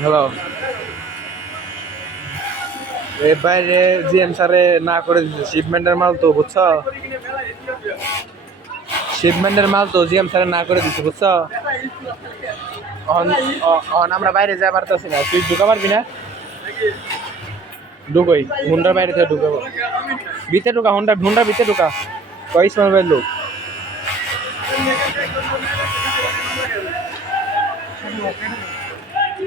Hello, বাইরে GM স্যারে না করে দিচ্ছে শিপমেন্টের মাল তো, বুঝছো? শিপমেন্টের মাল তো জিএম স্যারে না করে দিচ্ছে, বুঝছো? আমরা বাইরে যাই পারতেছি না, তুই ঢুকা পারবি না? ঢুকোই হুন্ডার বাইরে থেকে ঢুকাবো, ভিতরে ঢুকা, হুন্ডার ভিতরে ঢুকা, কয় ইসমাইল ভাই লোক।